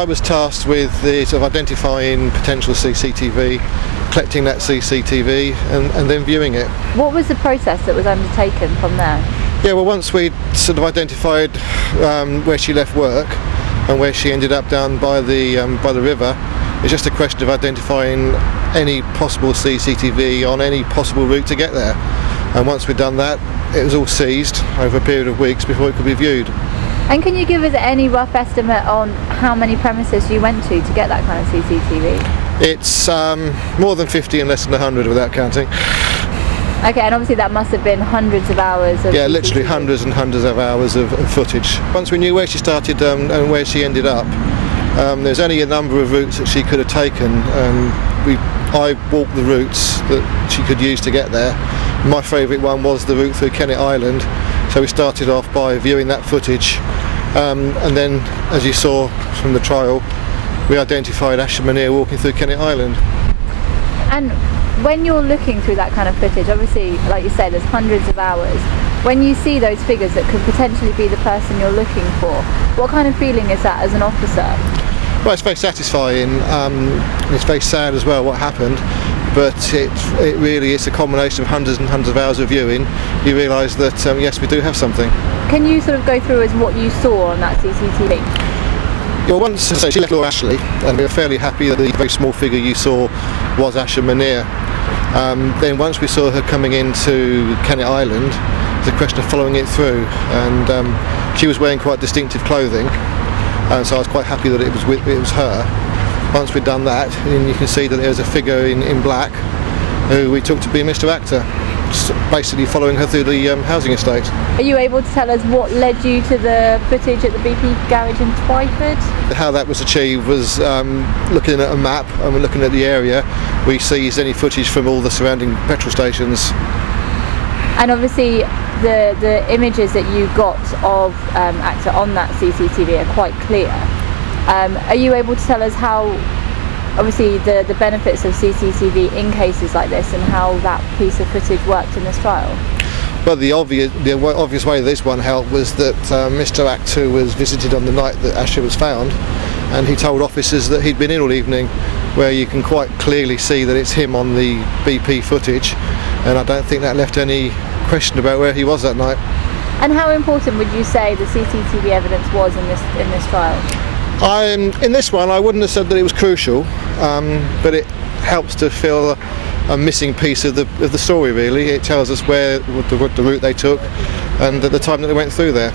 I was tasked with the sort of identifying potential CCTV, collecting that CCTV and then viewing it. What was the process that was undertaken from there? Yeah, well, once we'd sort of identified where she left work and where she ended up down by the river, it's just a question of identifying any possible CCTV on any possible route to get there. And once we'd done that, it was all seized over a period of weeks before it could be viewed. And can you give us any rough estimate on how many premises you went to get that kind of CCTV? It's more than 50 and less than 100 without counting. Okay, and obviously that must have been hundreds of hours of Yeah, CCTV. literally hundreds and hundreds of hours of footage. Once we knew where she started and where she ended up, there's only a number of routes that she could have taken. I walked the routes that she could use to get there. My favourite one was the route through Kennet Island. So we started off by viewing that footage, and then, as you saw from the trial, we identified Asha Muneer walking through Kennet Island. And when you're looking through that kind of footage, obviously, like you said, there's hundreds of hours. When you see those figures that could potentially be the person you're looking for, what kind of feeling is that as an officer? Well, it's very satisfying. It's very sad as well what happened. But it really is a combination of hundreds and hundreds of hours of viewing. You realise that yes, we do have something. Can you sort of go through as what you saw on that CCTV? Well, once she left Laura Ashley, and we were fairly happy that the very small figure you saw was Asha Muneer. Then once we saw her coming into Kennet Island, it was a question of following it through, and she was wearing quite distinctive clothing, and so I was quite happy that it was her. Once we'd done that, and you can see that there was a figure in black who we took to be Mr. Akhter, basically following her through the housing estate. Are you able to tell us what led you to the footage at the BP garage in Twyford? How that was achieved was looking at a map and looking at the area. We seized any footage from all the surrounding petrol stations. And obviously the images that you got of Akhter on that CCTV are quite clear. Are you able to tell us how, obviously, the benefits of CCTV in cases like this and how that piece of footage worked in this trial? Well, the obvious way this one helped was that Mr. Akhter was visited on the night that Asha was found, and he told officers that he'd been in all evening, where you can quite clearly see that it's him on the BP footage, and I don't think that left any question about where he was that night. And how important would you say the CCTV evidence was in this trial? In this one, I wouldn't have said that it was crucial, but it helps to fill a missing piece of the story. Really, it tells us what the route they took and at the time that they went through there.